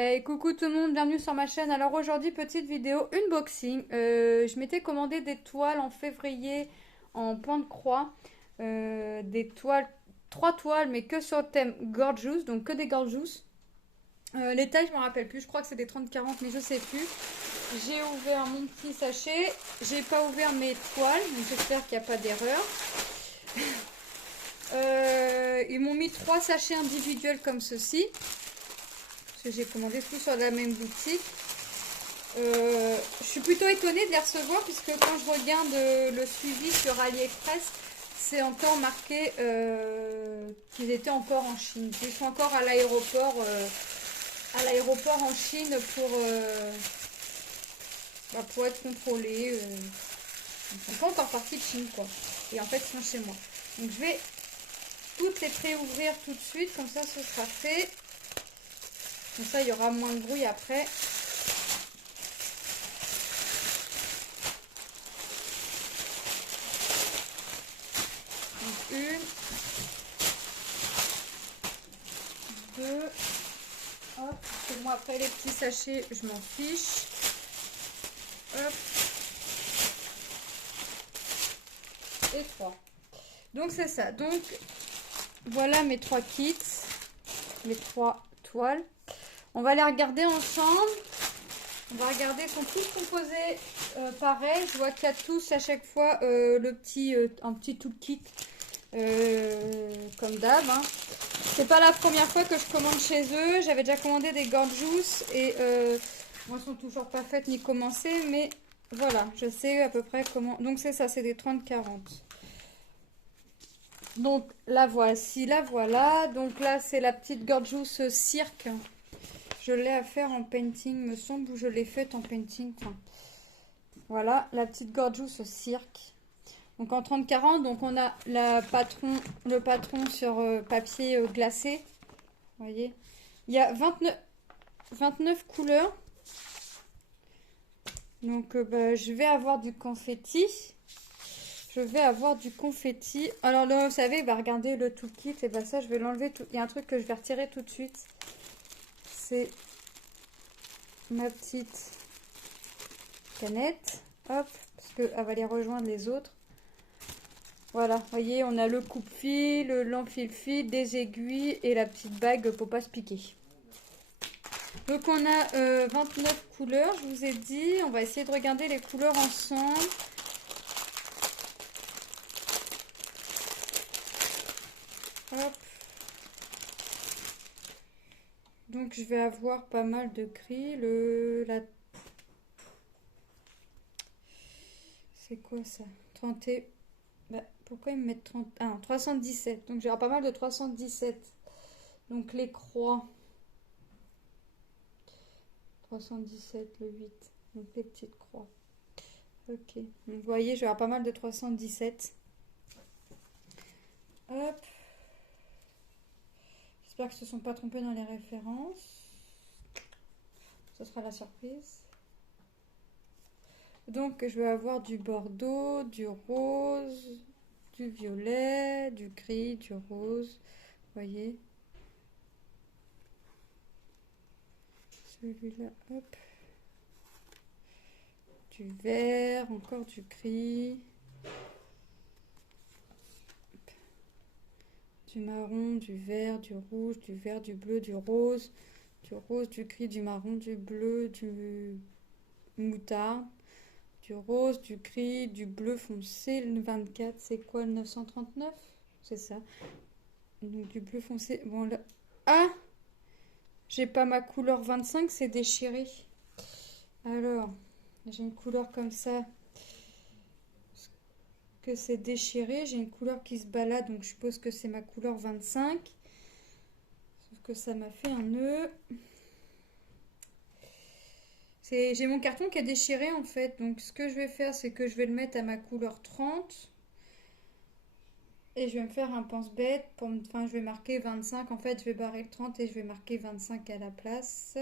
Hey, coucou tout le monde, bienvenue sur ma chaîne. Alors aujourd'hui, petite vidéo unboxing. Je m'étais commandé des toiles en février en point de croix. Des toiles, trois toiles, mais que sur le thème Gorgeous, donc que des Gorgeous. Les tailles, je me rappelle plus, je crois que c'est des 30-40, mais je sais plus. J'ai ouvert mon petit sachet. J'ai pas ouvert mes toiles, donc j'espère qu'il n'y a pas d'erreur. Ils m'ont mis trois sachets individuels comme ceci. Parce que j'ai commandé tout sur la même boutique. Je suis plutôt étonnée de les recevoir puisque quand je regarde le suivi sur AliExpress, c'est encore marqué qu'ils étaient encore en Chine. Ils sont encore à l'aéroport en Chine pour être contrôlés. Ils sont pas encore partis de Chine quoi. Et en fait ils sont chez moi. Donc je vais toutes les pré-ouvrir tout de suite, comme ça ce sera fait. Comme ça il y aura moins de bruit après. Une, deux, hop, parce que moi après les petits sachets, je m'en fiche. Hop. Et trois. Donc c'est ça. Donc voilà mes trois kits, mes trois toiles. On va les regarder ensemble. On va regarder, ils sont tous composés pareil. Je vois qu'il y a tous à chaque fois un petit toolkit comme d'hab. Hein. C'est pas la première fois que je commande chez eux. J'avais déjà commandé des Gorgeous et moi, elles sont toujours pas faites ni commencées, mais voilà, je sais à peu près comment. Donc c'est ça, c'est des 30-40. Donc la voici, la voilà. Donc là, c'est la petite Gorgeous Cirque. Je l'ai à faire en painting, me semble, ou je l'ai faite en painting. Enfin, voilà, la petite Gorgeous Cirque. Donc en 30-40, donc on a le patron sur papier glacé. Vous voyez, il y a 29 couleurs. Donc je vais avoir du confetti. Je vais avoir du confetti. Alors là, vous savez, regardez le toolkit. Et ça, je vais l'enlever. Il y a un truc que je vais retirer tout de suite. C'est ma petite canette. Hop, parce qu'elle va aller rejoindre les autres. Voilà, vous voyez, on a le coupe-fil, l'enfile-fil, des aiguilles et la petite bague pour pas se piquer. Donc on a 29 couleurs, je vous ai dit. On va essayer de regarder les couleurs ensemble. Hop. Donc je vais avoir pas mal de gris. C'est quoi ça? 30 et... pourquoi ils me mettent 30... Ah, 317. Donc j'aurai pas mal de 317. Donc les croix. 317, le 8. Donc les petites croix. Ok. Donc vous voyez, je vais avoir pas mal de 317. Hop. J'espère qu'ils ne se sont pas trompés dans les références. Ce sera la surprise. Donc je vais avoir du bordeaux, du rose, du violet, du gris, du rose. Vous voyez. Celui-là, hop. Du vert, encore du gris. Hop. Du marron, du vert, du rouge, du vert, du bleu, du rose, du gris, du marron, du bleu, du moutarde, du rose, du gris, du bleu foncé. Le 24, c'est quoi le 939? C'est ça. Donc du bleu foncé. Bon là. Ah! J'ai pas ma couleur 25, c'est déchiré. Alors, j'ai une couleur comme ça. Que c'est déchiré. J'ai une couleur qui se balade, donc je suppose que c'est ma couleur 25. Sauf que ça m'a fait un nœud. J'ai mon carton qui est déchiré en fait. Donc ce que je vais faire, c'est que je vais le mettre à ma couleur 30. Et je vais me faire un pense-bête. Enfin, je vais marquer 25. En fait, je vais barrer le 30 et je vais marquer 25 à la place.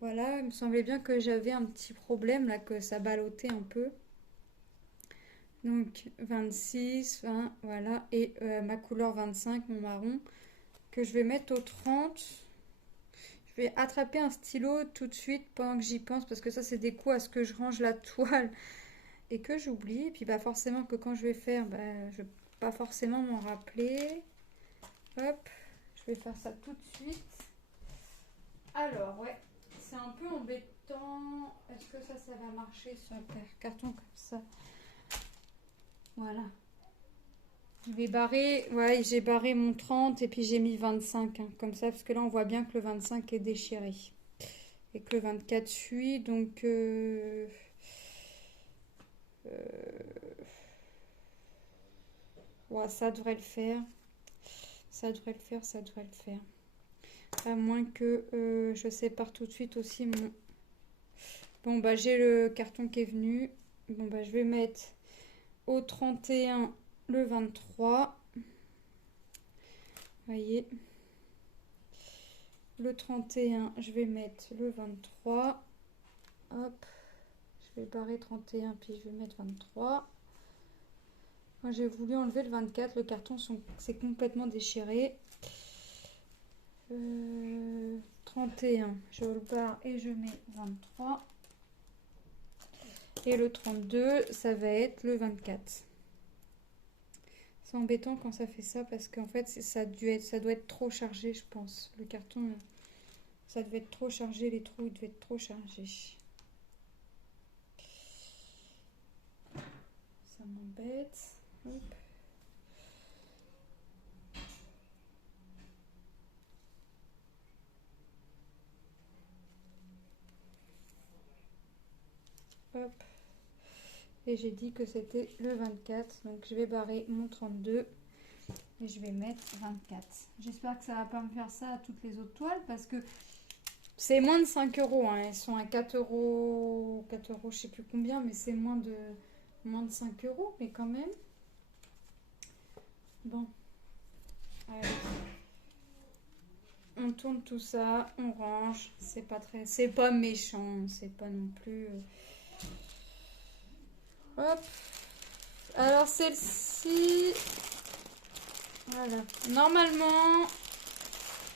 Voilà, il me semblait bien que j'avais un petit problème là, que ça ballottait un peu. Donc 26, 20, voilà. Et ma couleur 25, mon marron, que je vais mettre au 30. Je vais attraper un stylo tout de suite pendant que j'y pense parce que ça c'est des coups à ce que je range la toile et que j'oublie. Et puis bah forcément que quand je vais faire, bah, je vais pas forcément m'en rappeler. Hop, je vais faire ça tout de suite. Alors ouais, c'est un peu embêtant. Est-ce que ça va marcher sur un carton comme ça? Voilà. Je vais barrer, ouais, j'ai barré mon 30 et puis j'ai mis 25, hein, comme ça, parce que là on voit bien que le 25 est déchiré. Et que le 24 suit, donc ouais, ça devrait le faire. Ça devrait le faire, ça devrait le faire. À moins que je sépare tout de suite aussi mon... Bon bah j'ai le carton qui est venu. Bon bah je vais mettre au 31 le 23. Voyez. Le 31, je vais mettre le 23. Hop. Je vais barrer 31, puis je vais mettre 23. Moi, j'ai voulu enlever le 24. Le carton c'est complètement déchiré. 31, je le barre et je mets 23. Et le 32, ça va être le 24. C'est embêtant quand ça fait ça parce qu'en fait, ça doit être trop chargé, je pense. Le carton, ça devait être trop chargé, les trous devaient être trop chargés. Ça m'embête. Hop. Hop. Et j'ai dit que c'était le 24. Donc je vais barrer mon 32. Et je vais mettre 24. J'espère que ça va pas me faire ça à toutes les autres toiles. Parce que c'est moins de 5 euros. Hein. Elles sont à 4 euros. 4 euros, je sais plus combien. Mais c'est moins de 5 euros. Mais quand même. Bon. Allez. On tourne tout ça. On range. C'est pas méchant. C'est pas non plus... Hop. Alors celle-ci, voilà. Normalement,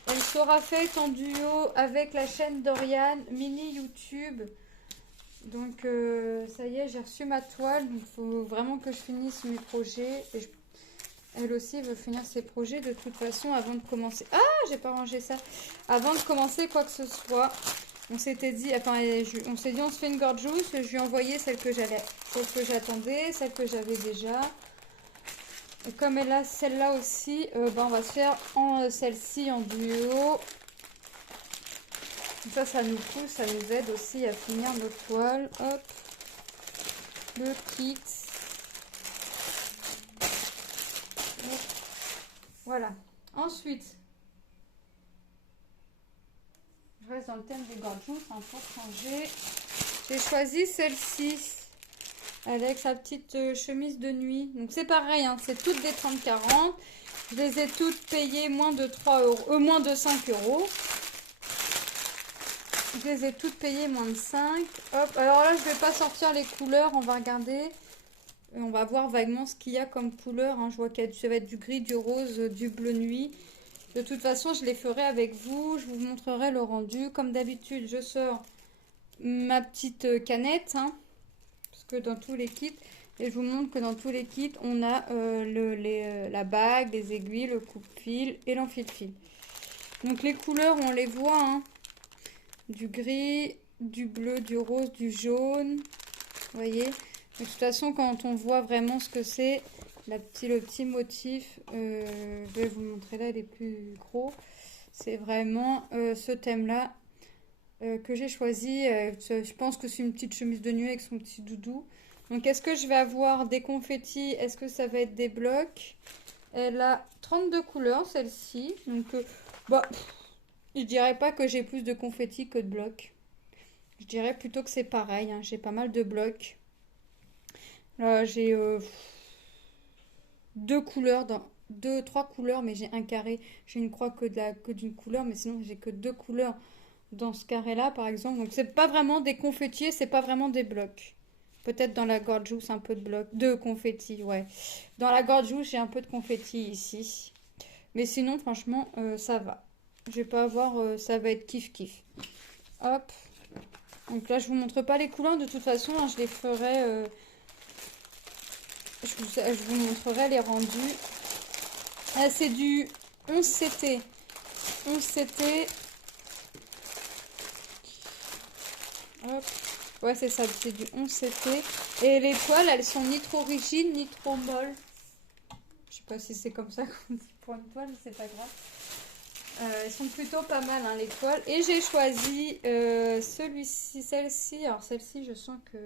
elle sera faite en duo avec la chaîne d'Oriane Mini YouTube. Donc ça y est, j'ai reçu ma toile. Il faut vraiment que je finisse mes projets. Et elle aussi veut finir ses projets de toute façon avant de commencer. Ah, j'ai pas rangé ça. Avant de commencer quoi que ce soit. On s'était dit, enfin, on s'est dit on se fait une gorgeous. Je lui ai envoyé celle que j'attendais, celle que j'avais déjà. Et comme elle a celle-là aussi, on va se faire celle-ci en duo. Ça nous pousse, ça nous aide aussi à finir nos toiles. Hop, le kit. Hop. Voilà. Ensuite, je reste dans le thème des gorgeous pour changer. J'ai choisi celle-ci avec sa petite chemise de nuit. Donc c'est pareil, hein, c'est toutes des 30-40. Je les ai toutes payées moins de 3 euros, moins de 5 euros. Je les ai toutes payées moins de 5. Hop, alors là je vais pas sortir les couleurs, on va regarder. Et on va voir vaguement ce qu'il y a comme couleur. Hein. Je vois que ça va être du gris, du rose, du bleu nuit. De toute façon, je les ferai avec vous. Je vous montrerai le rendu. Comme d'habitude, je sors ma petite canette. Hein, parce que dans tous les kits, et je vous montre que dans tous les kits, on a la bague, les aiguilles, le coupe-fil et l'enfile-fil. Donc les couleurs, on les voit. Hein, du gris, du bleu, du rose, du jaune. Vous voyez ? De toute façon, quand on voit vraiment ce que c'est, le petit motif, je vais vous le montrer là, les plus gros. C'est vraiment ce thème-là que j'ai choisi. Je pense que c'est une petite chemise de nuit avec son petit doudou. Donc, est-ce que je vais avoir des confettis? Est-ce que ça va être des blocs? Elle a 32 couleurs, celle-ci. Donc, je dirais pas que j'ai plus de confettis que de blocs. Je dirais plutôt que c'est pareil. Hein. J'ai pas mal de blocs. Là, j'ai trois couleurs, mais j'ai un carré. J'ai une croix que d'une couleur, mais sinon j'ai que deux couleurs dans ce carré-là, par exemple. Donc c'est pas vraiment des confettis, c'est pas vraiment des blocs. Peut-être dans la gorgeous un peu de blocs, de confettis, ouais. Dans la gorgeous j'ai un peu de confettis ici, mais sinon franchement ça va. Je vais pas avoir, ça va être kiff kiff. Hop. Donc là, je vous montre pas les couleurs. De toute façon, hein, je les ferai. Je vous montrerai les rendus. Ah, c'est du 11CT. 11CT. Hop. Ouais, c'est ça. C'est du 11CT. Et les toiles, elles sont ni trop rigides, ni trop molles. Je sais pas si c'est comme ça qu'on dit pour une toile, mais c'est pas grave. Elles sont plutôt pas mal, hein, les toiles. Et j'ai choisi celui-ci, celle-ci. Alors celle-ci, je sens que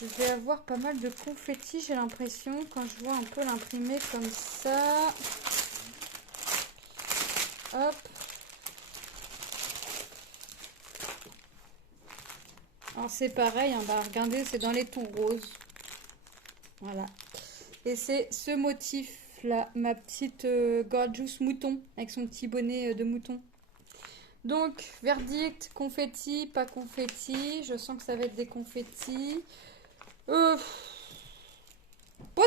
je vais avoir pas mal de confettis, j'ai l'impression, quand je vois un peu l'imprimer comme ça. Hop. Alors c'est pareil, hein, bah, regardez, c'est dans les tons roses. Voilà. Et c'est ce motif-là, ma petite Gorgeous mouton, avec son petit bonnet de mouton. Donc, verdict, confetti, pas confetti. Je sens que ça va être des confettis. Pas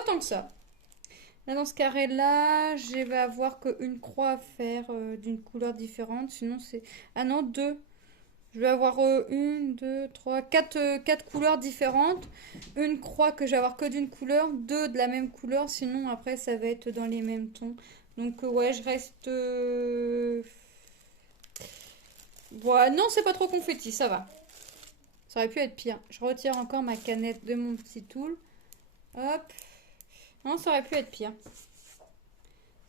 tant que ça. Là, dans ce carré-là, je vais avoir qu'une croix à faire d'une couleur différente. Sinon, c'est... Ah non, deux. Je vais avoir une, deux, trois, quatre couleurs différentes. Une croix que je vais avoir que d'une couleur. Deux de la même couleur. Sinon, après, ça va être dans les mêmes tons. Donc, ouais, je reste... Ouais, non, c'est pas trop confetti, ça va. Ça aurait pu être pire. Je retire encore ma canette de mon petit tool. Hop. Non, ça aurait pu être pire.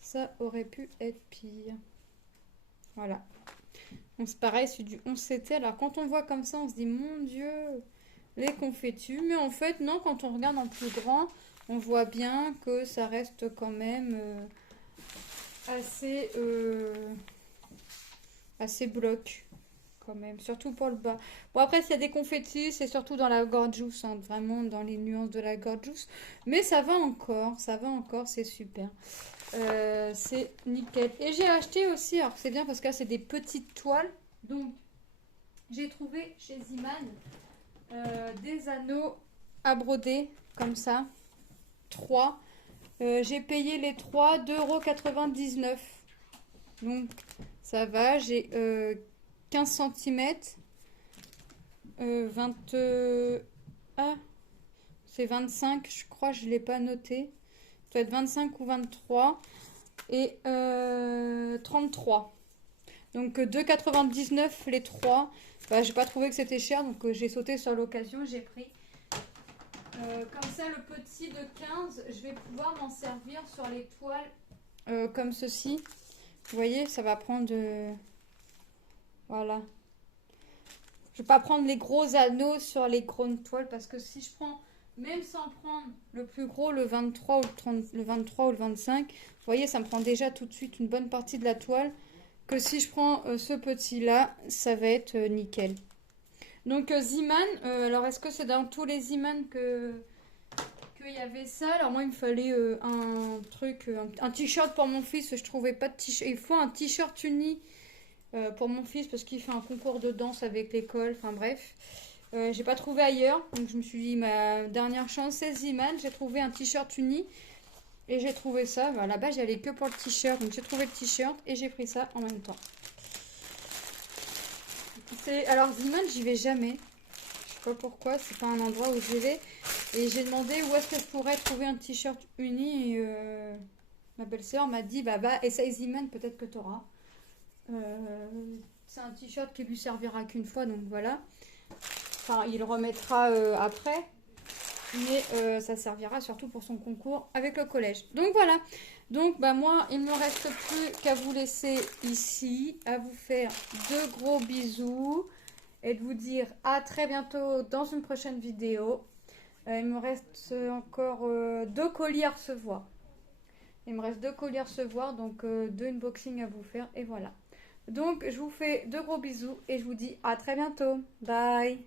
Ça aurait pu être pire. Voilà. Donc c'est pareil, c'est du 11CT. Alors quand on voit comme ça, on se dit, mon Dieu, les confettis. Mais en fait, non, quand on regarde en plus grand, on voit bien que ça reste quand même assez, assez bloc. Quand même, surtout pour le bas. Bon, après, s'il y a des confettis, c'est surtout dans la Gorgeous, hein, vraiment dans les nuances de la Gorgeous. Mais ça va encore, c'est super. C'est nickel. Et j'ai acheté aussi, alors c'est bien parce que là, c'est des petites toiles. Donc, j'ai trouvé chez Ziman des anneaux à broder, comme ça. 3. J'ai payé les 3 2,99 €. Donc, ça va, j'ai 15 cm, 20, ah, c'est 25, je crois, je ne l'ai pas noté. Ça doit être 25 ou 23 et 33. Donc 2,99 les 3. Bah, j'ai pas trouvé que c'était cher, donc j'ai sauté sur l'occasion, j'ai pris. Comme ça, le petit de 15, je vais pouvoir m'en servir sur les toiles comme ceci. Vous voyez, ça va prendre... voilà. Je vais pas prendre les gros anneaux sur les grandes toiles parce que si je prends, même sans prendre le plus gros, le 23 ou le 30, le 23 ou le 25, vous voyez, ça me prend déjà tout de suite une bonne partie de la toile. Que si je prends ce petit-là, ça va être nickel. Donc Ziman, alors est-ce que c'est dans tous les Ziman qu'il y avait ça? Alors moi, il me fallait un truc, un t-shirt pour mon fils. Je trouvais pas de t-shirt. Il faut un t-shirt uni. Pour mon fils parce qu'il fait un concours de danse avec l'école, enfin bref. J'ai pas trouvé ailleurs, donc je me suis dit ma dernière chance c'est Ziman. J'ai trouvé un t-shirt uni et j'ai trouvé ça. Bah, là-bas j'y allais que pour le t-shirt, donc j'ai trouvé le t-shirt et j'ai pris ça en même temps. Alors Ziman j'y vais jamais, je sais pas pourquoi, c'est pas un endroit où j'y vais. Et j'ai demandé où est-ce que je pourrais trouver un t-shirt uni et ma belle-sœur m'a dit bah va essaye Ziman, peut-être que t'auras. C'est un t-shirt qui lui servira qu'une fois, donc voilà. Enfin, il le remettra après, mais ça servira surtout pour son concours avec le collège. Donc voilà. Donc bah moi, il ne me reste plus qu'à vous laisser ici, à vous faire de gros bisous et de vous dire à très bientôt dans une prochaine vidéo. Il me reste encore 2 colis à recevoir. Il me reste 2 colis à recevoir, donc 2 unboxings à vous faire et voilà. Donc, je vous fais de gros bisous et je vous dis à très bientôt. Bye!